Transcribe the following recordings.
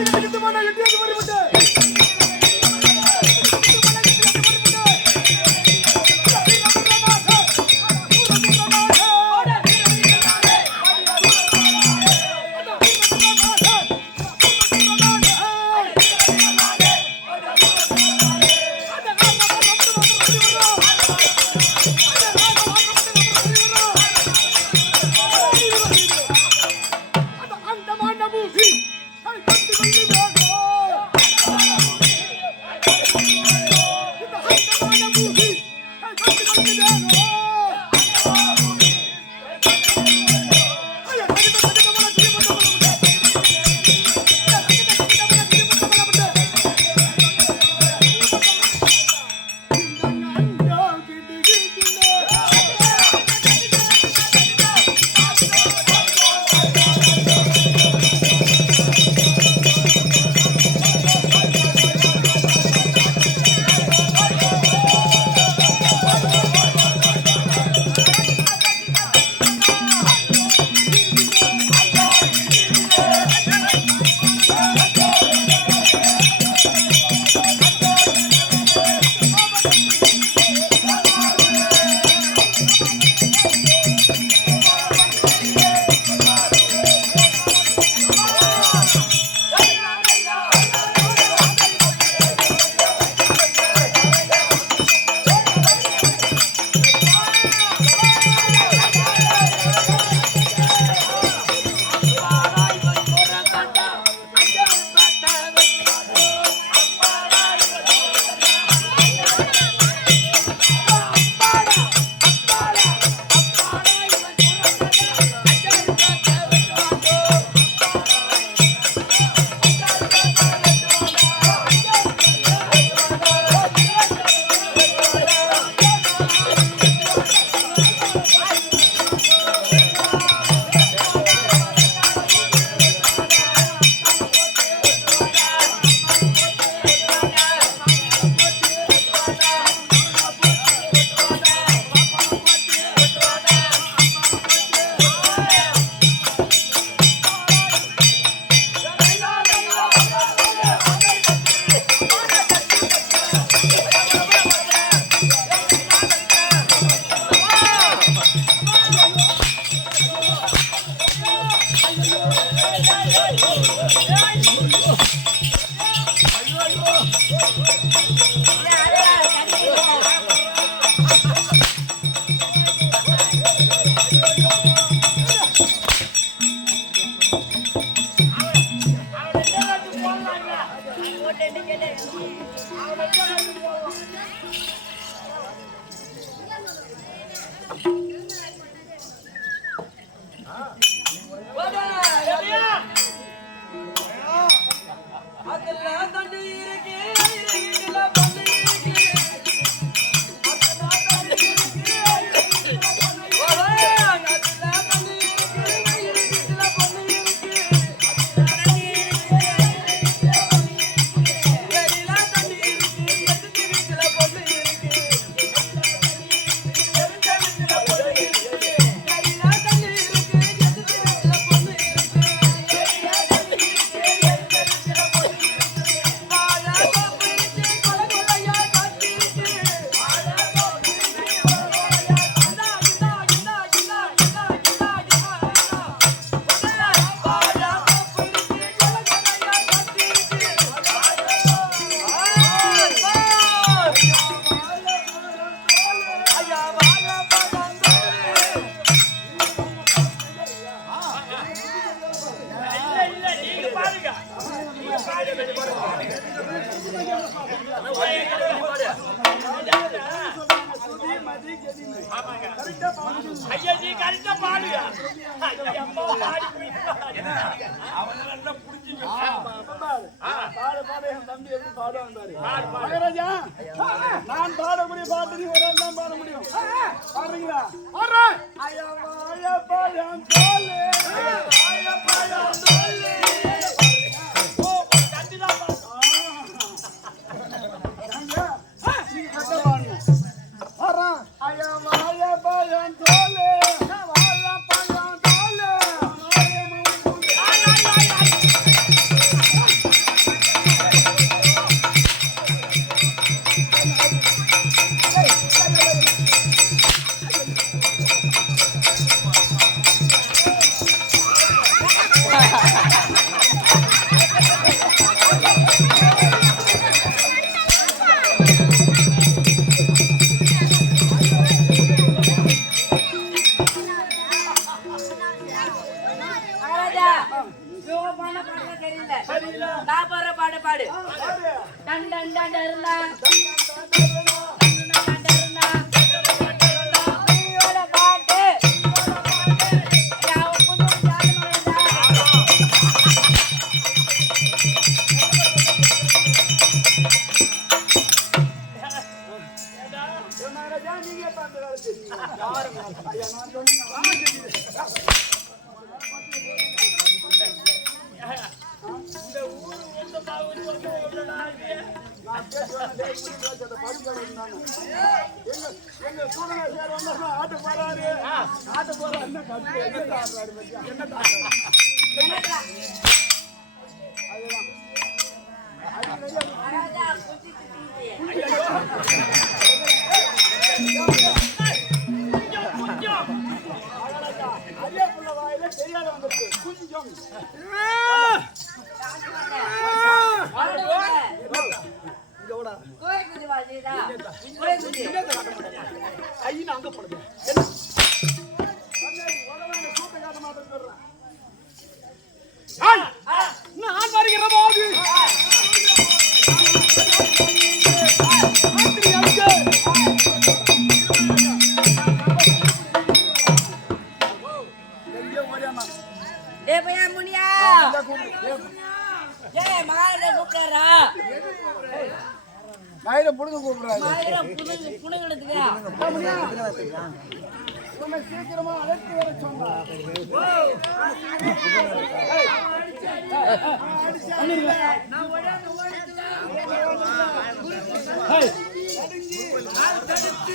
அதுல பாடு. Done done done உன்னை சீக்கிரமா அழைத்து வர சொன்னார்.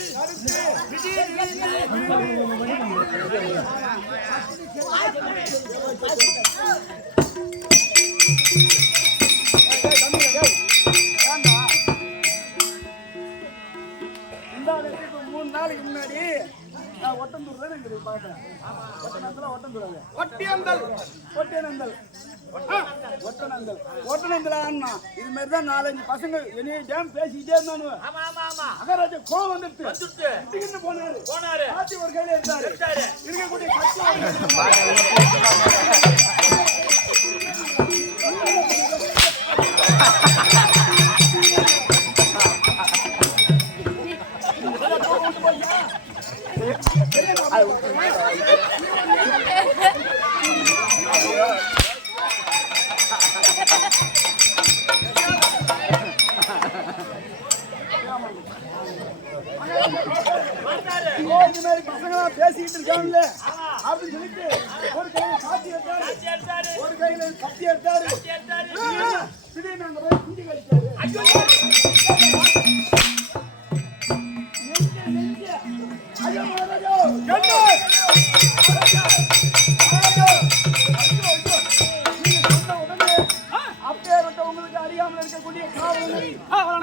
இந்தாளுக்கு ஒட்டந்தூர் தான் எங்களுக்கு பார்த்தேன் ஒட்டநந்தல ஒட்டந்தூர். ஒட்டியந்தல். ஒட்டியனந்தல் ஆ, ஒட்டனந்தல் ஒட்டனந்தல் ஆனா இது மாதிரி தான் நாலஞ்சு பசங்க எனி டைம் பேசிக்கிட்டே இருந்தானு மகாராஜா கோவம் வந்துட்டு போனாரு. போனாரு. ஒரு கையில எடுத்தாரு.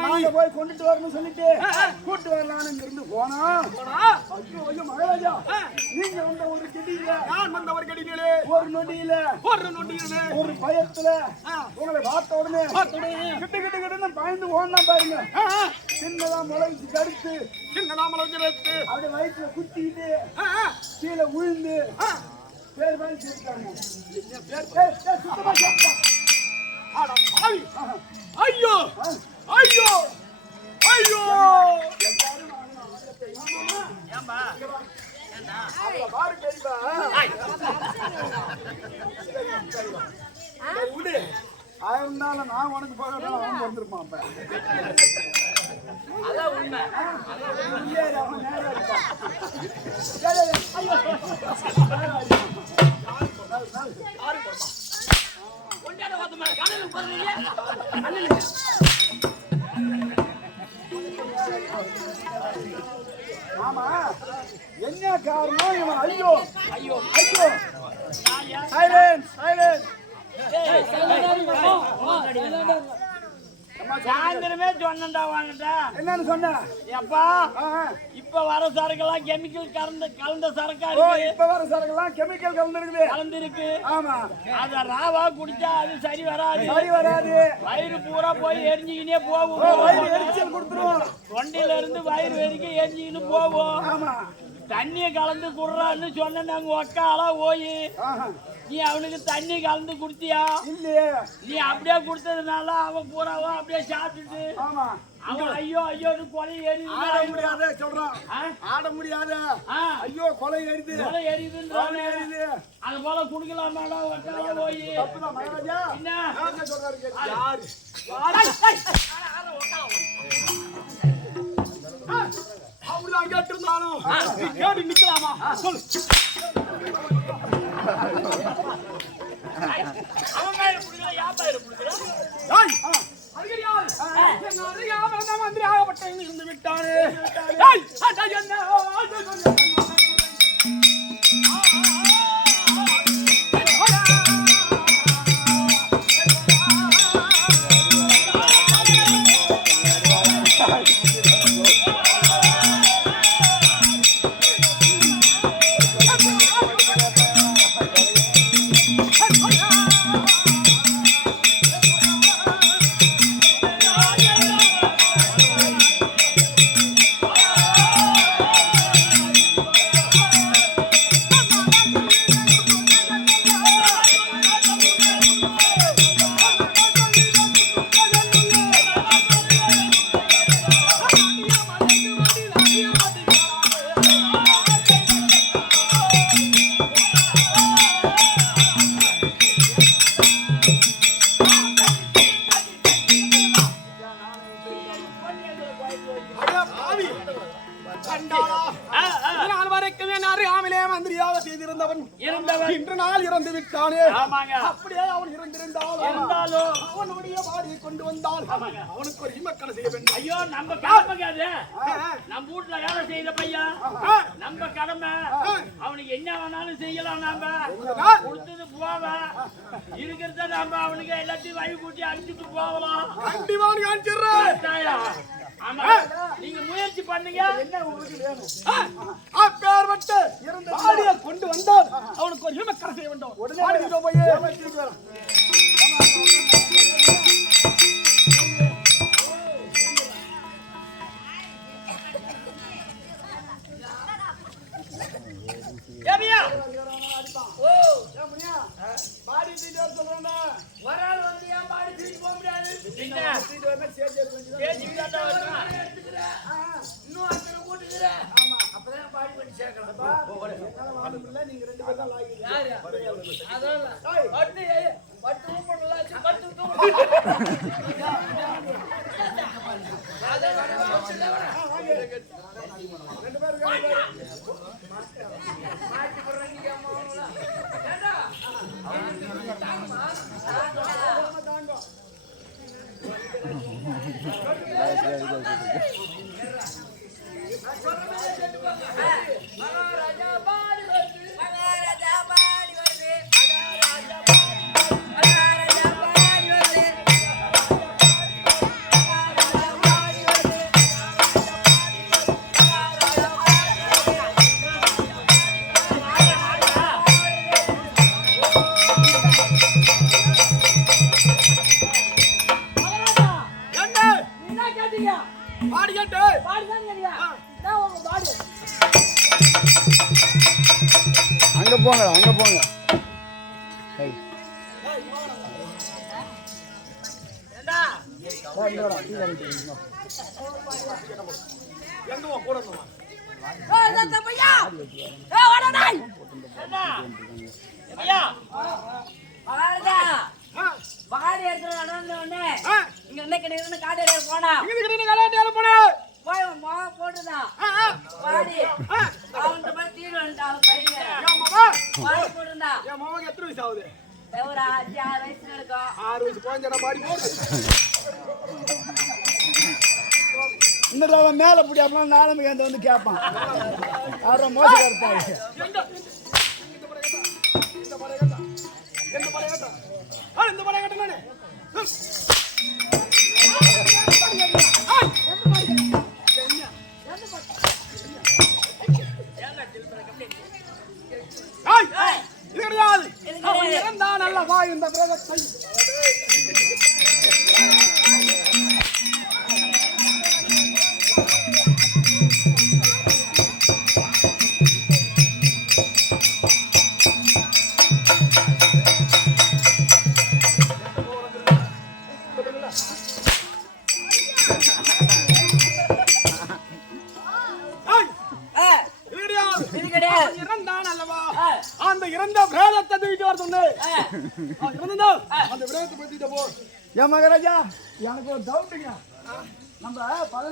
நாங்க போய் கொண்டுட்டு வரணும்னு சொல்லிட்டு கூட்டு வரலாம்னு இங்க இருந்து போனா. ஐயோ ஐயோ மகாராஜா. நீங்க வந்த ஒரு கெடியில நான் வந்த ஒரு கெடியிலே. ஒரு நொடியில ஒரு நொடியில. ஒரு பயத்துல உங்களை பார்த்த உடனே கிட்ட கிட்ட கிட்ட பயந்து ஓடனா பாருங்க. சின்னதா முளைச்சு கருத்து சின்னதா முளைச்சு கருத்து அப்படியே வயிற்றுல குத்திக்கிட்டு கீழே விழுந்து பேர் மாதிரி சேர்த்தாங்க. சுத்தமா ஐயோ. ஐயோ! ஐயோ! ஏம்பா பாரு பெரியப்பா விடு ஆயிருந்தாலும் நான் உனக்கு போகிறேன் அவன் வந்திருப்பான் அப்ப. உண்மை இல்லையே, அவன் நேரா இருப்பான். ஏய், ஆமா என்ன காரணம் இவன் ஐயோ ஐயோ ஐயோ சைலன்ஸ் சைலன்ஸ் சாயந்தரமே சொன்னண்டா வாங்கடா என்னன்னு சொன்ன? எப்பா. இப்ப வர சரக்கெல்லாம் கெமிக்கல் கலந்த கலந்த சரக்கா இருக்கு. இப்ப வர சரக்குலாம் கெமிக்கல் கலந்துருக்குது. கலந்து இருக்கு ஆமா. அத ராவா குடிச்சா அது சரி வராது. சரி வராது. வயிறு பூரா போய் எரிஞ்சுக்கினே போகும். வயிறு எரிச்சல் கொடுத்துரும். தொண்டையில இருந்து வயிறு வரைக்கும் எரிஞ்சுக்கின்னு போவோம் ஆமா. தண்ணிய கலந்து குடுறான்னு சொன்ன நாங்க ஒக்காலா ஆஹா. நீ அவனுக்கு தண்ணி கலந்து குடுத்தியா? இல்லையே. நீ அப்படியே கொடுத்ததுனால அவன் பூராவும் அப்படியே சாப்பிட்டுட்டு ஆமா. அவன் ஐயோ ஐயோன்னு கொலை ஏறி ஆட முடியாத சொல்றான்? ஆட முடியாத. ஐயோ கொலை ஏறிது. கொலை கொலை எரியுதுன்றானே ஏறிது. அது போல குடுக்கலாமாடா ஒட்டாய போய். தப்புதான் மகாராஜா. என்ன? சொல்றாரு யாரு? அப்படிதான் கேட்டிருந்தாலும். நீ கேட்டு நிக்கலாமா? சொல்லு. மந்திரி ஆகப்பட்டவன் இருந்து விட்டானே நாம? கொடுத்தது போவேன் இருக்கிறத நாம அவனுக்கு எல்லாத்தையும் வழி கூட்டி அனுப்பிட்டு போகலாம் கண்டிப்பா. ஆமா. நீங்க முயற்சி பண்ணுங்க. என்ன உங்களுக்கு வேணும்? கொண்டு வந்தால் அவனுக்கு ஒரு இமக்கணை செய்ய வேண்டும் உடனே போய். நடந்த உடனே இங்க என்ன காட்டு போனா இங்க போய் போட்டுதான் ஆ, போய் தீடு வந்துட்டான் போட்டுருந்தான் என் மாமாக்கு எத்தனை வயசு ஆகுது? ஒரு அஞ்சு ஆறு வயசுல இருக்கும். ஆறு வயசு பாடி போடு. இந்த தடவை மேல பிடி அப்படின்னா கேந்த வந்து கேட்பான் யாரோ மோசம் கருத்தாரு இந்த கேட்டா? இந்த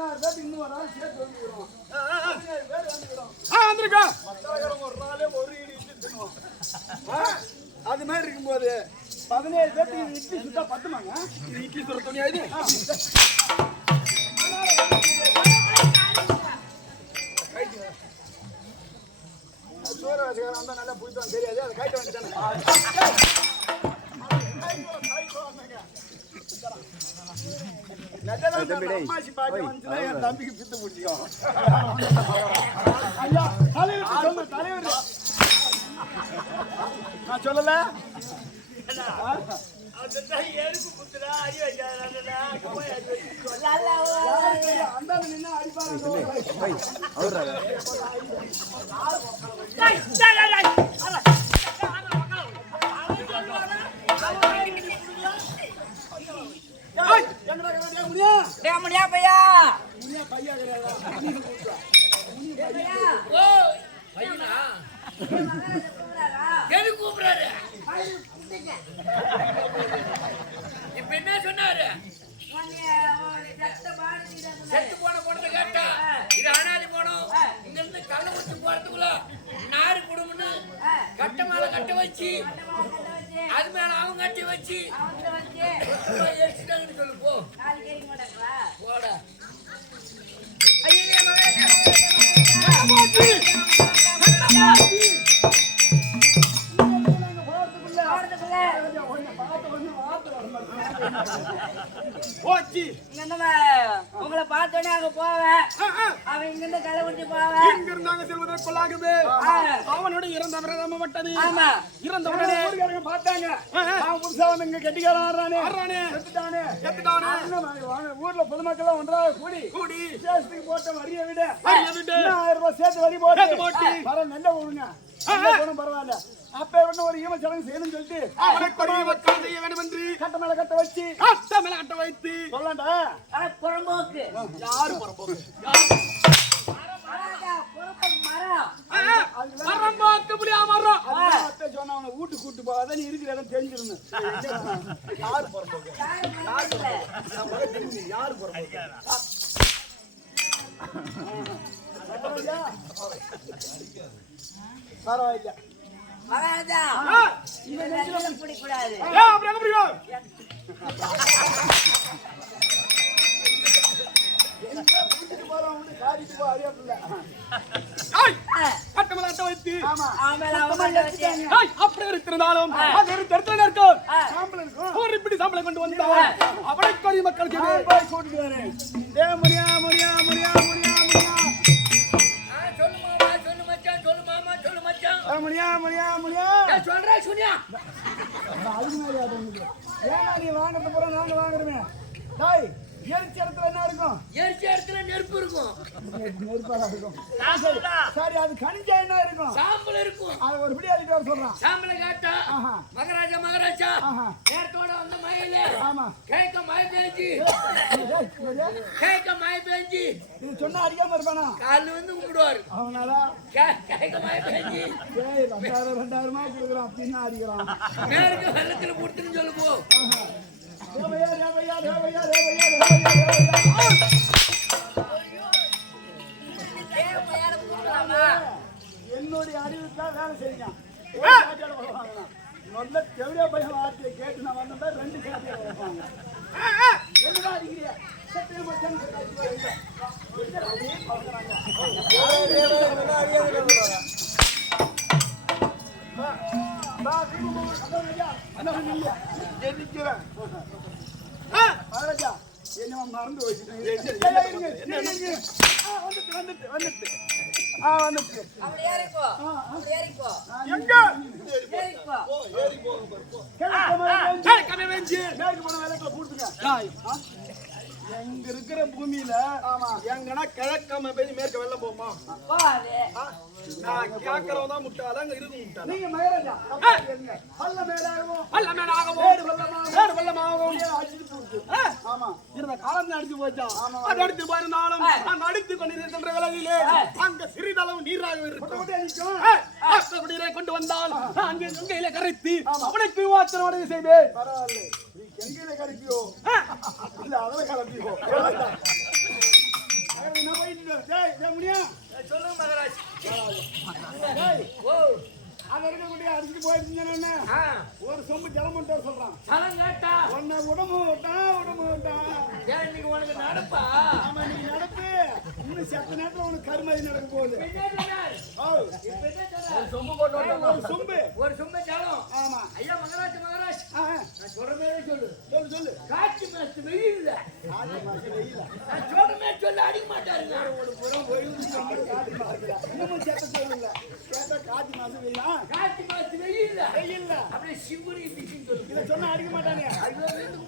பதினாறு பேர் இன்னும் ஒரு ஆள் சேர்த்து வந்துக்கிறோம். பதினேழு பேர் வந்துக்கிறோம். வந்திருக்கா? மத்தவங்க ஒரு நாளே ஒரு இடி இட்லி தின்னுவோம். ஆ, அது மாதிரி இருக்கும்போது பதினேழு இது இட்லி சுத்தா பத்துமாங்க? இது இட்லி சுர துணியா இது? சோறு வச்சுக்காரன் வந்தா நல்லா புடித்தான் தெரியாது அதை கைட்டு வந்துட்டானே தம்பிக்கு பித்து பிடிக்கும் ஐயா தலைவர் தலைவர் நான் சொல்லல அதுதான் முடியா பையா முடியா பையா? எதுக்கு கூப்பிடுறாரு? இப்ப என்ன சொன்னாரு செத்து போன பொண்ணு கேட்டா இது அனாதி போனோம் இங்க இருந்து கள்ள ஊத்தி போறதுக்குள்ள நாடு குடும்பம்னு கட்ட மேல கட்ட வச்சு அது மேல அவங்க கட்டி வச்சு எரிச்சிட்டாங்கன்னு சொல்லு போ. போட. போச்சு. உங்களை பார்த்தோன்னே அங்க போவேன். அவன் இங்க இருந்து களை ஊத்தி போவேன் இங்க இருந்தாங்க செல்வதை கொள்ளாகுது அவனோட இறந்த பிரதம மட்டது ஆமா. இறந்த உடனே ஊர்காரங்க பார்த்தாங்க. அவன் புதுசா வந்து இங்க கெட்டிக்காரன் செத்துட்டானே செத்துட்டானே ஊர்ல பொதுமக்கள் ஒன்றாக கூடி கூடி. விசேஷத்துக்கு போட்ட வரியை விட வரியை விட ஆயிரம் ரூபாய் சேர்த்து வரி போட்டு. போட்டு. பரவாயில்ல நல்ல ஊருங்க பரவாயில்ல. அப்ப என்ன ஒரு ஈம சடங்கு செய்யணும்னு சொல்லிட்டு செய்ய வேண்டும் என்று கட்ட மேல கட்ட வச்சு. கட்ட மேல கட்ட வைத்து. சொல்லாண்டா? புறம்போக்கு. யாரு புறம்போக்கு? மரம் பார்க்க முடியாம மரம். அத்தை சொன்ன அவனை வீட்டு கூட்டு போகாத நீ இருக்கிற இடம் தெரிஞ்சிருந்தேன் யாரு பரவாயில்ல. மகாராஜா பிடிக்கூடாது ஏன் அப்படி மேல இருக்கிறதாலும் ஒரு இப்படி சாம்பலை கொண்டு வந்தால் அவளை கொடி மக்களுக்கு சொல்லு மச்சான் ஏ, மரியா மரியா மரியா ஏய், சொல்றேன் சுனியா. அதுக்கு தம்பி ஏன்னா நீ வாங்குறது பூரா நாங்க வாங்குறோமே டாய் எரிச்ச இடத்துல என்ன இருக்கும்? எரிச்ச இடத்துல நெருப்பு இருக்கும். நெருப்பாக இருக்கும். சரி அது கனிஞ்சா என்ன இருக்கும்? சாம்பல் இருக்கும். அது ஒரு பிடி வர சொல்றான். சாம்பலை காட்டா. மகாராஜா மகாராஜா. நேரத்தோட வந்த மயில. ஆமா. கேட்க மழை பெஞ்சு. கேட்க மழை பெஞ்சு. இது சொன்னா அடிக்காம இருப்பானா? காலில் வந்து கும்பிடுவாரு. அவனால? கே- கேட்க மழை பெஞ்சு. ஏய் ரெண்டாயிரம் ரெண்டாயிரமா கொடுக்குறான். அப்படின்னா அடிக்கிறான். மேற்கு வெள்ளத்துல கொடுத்துன்னு சொல்லு என்னுடைய அறிவுக்காக வேலை செய்யுங்க நல்ல தெவிடியா பையன் வார்த்தையை கேட்டு நான் வந்த ரெண்டு வைப்பாங்க என்னடா அடிக்கிறிய? சத்தியம் மறந்து வச்சுட்டேன். ஐயா, இருங்க, இருங்க, இருங்க. ஆ, வந்துட்டு, வந்துட்டு, வந்துட்டு. ஆ, வந்துட்டு. அப்படி ஏறிப்போ அப்படி ஏறிப்போ எங்க? ஏறிப்போ கிழக்கு மலை பெஞ்சு, மேற்கு போன வேலைக்குள்ள பூட்டுங்க. ஆ? எங்க இருக்கிற பூமியில எங்கன்னா கிழக்காம பெய்து மேற்கு வெள்ளம் போமா போகாது நான் கேட்கறவன் தான் முட்டாள? அங்க இருக்கு முட்டாள? நீங்க மகாராஜா பல்ல மேடாகவும் பல்ல மேடாகவும் மேடு வெள்ளமாகவும் மேடு வெள்ளமாகவும் அடிச்சு போச்சு ஆமா. இருந்த காலம் அடிச்சு போச்சா? அது அடித்து போயிருந்தாலும் நான் அடித்து கொண்டிருக்கின்ற வேளையிலே அங்க சிறிதளவு நீராக இருக்கும். கொண்டு வந்தால் அங்கே கங்கையில கரைத்து அவனுக்கு வாச்சனோட செய்வேன். பரவாயில்ல. நீ கங்கையில கரைப்பியோ தம்பிக்கும் என்ன போயிட்டு இரு. டேய் டேய் முடியா சொல்லுங்க மகராஜ் டேய் ஓ அங்க இருக்கக்கூடிய அடிச்சுட்டு போயிடுச்சுன்னு ஒரு சொம்பு ஜலம் மட்டும் சொல்றான். கேட்டா உன்னை உடம்பு விட்டான் உடம்பு விட்டான் ஏன் இன்னைக்கு உனக்கு நடப்பா? ஆமா நீ நடப்பு. இன்னும் செத்த நேரத்துல உனக்கு கருமாதி நடக்க போகுது? ஒரு சொம்பு போட்டு ஒரு சொம்பு. ஒரு ஆமா. ஐயா மகராஜ் மகராஜ். நான் சொல்ற மாதிரி சொல்லு. சொல்லு சொல்லு. காட்சி மாசத்து வெயில் நான் சொல்ற மாதிரி சொல்லு அடிக்க மாட்டாருங்க. ஒரு புறம் இன்னமும் செத்த சொல்லல காட்டி மாசம் வெயிலா? காட்சி மாசத்து வெயில் வெயில்ல. அப்படியே சிவனி பிடிச்சின்னு சொல்லு இதை சொன்னா அடிக்க மாட்டானே அதுல இருந்து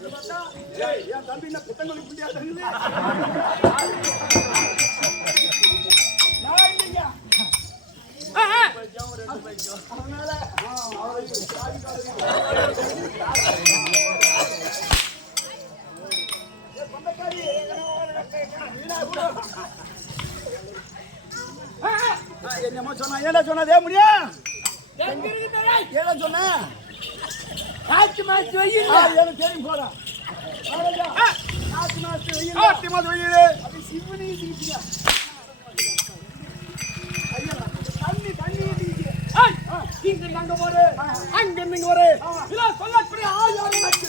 என் தம்பி என்ன புள்ளியா அதனால, என்னமோ சொன்னா ஏடா சொன்னதே முடியா ஏடா சொன்ன காட்சி மாசத்து வெயில். எனக்கு தெரியும் போறேன் காட்டு மாசத்து வெயில். காட்டு மாசத்து வெயில். அது சிவனி ஐயா தண்ணி தண்ணி இருக்குங்க இங்க அங்க போரு அங்க சொல்லக்கூடிய ஆயிரம் எனக்கு